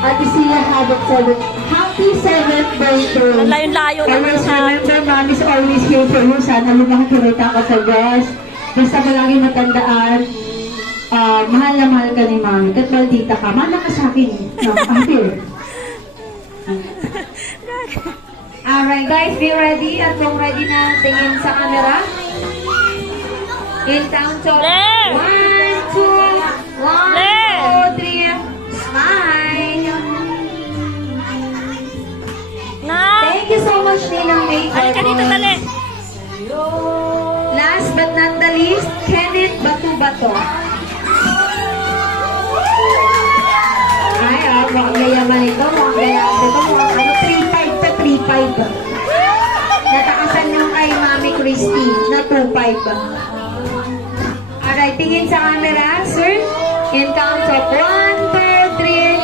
Ate Sia, happy 7th birthday. Ang layo-layo naman Always ha. remember, Mom is always here for you. Sana lumakakirita ka sa Diyos. Basta mo lagi matandaan, mahal na mahal ka ni Mami. Kat maldita ka, mana ka sa akin. No, I'm here. Alright guys, be ready. At kung ready na, tingin sa camera. In count to Blair! 1, 2, 1, 2, 3. Smile. Na! Thank you so much, Ninang May. Halika dito, dali. Last but not the least, Kenneth Batu-Bato.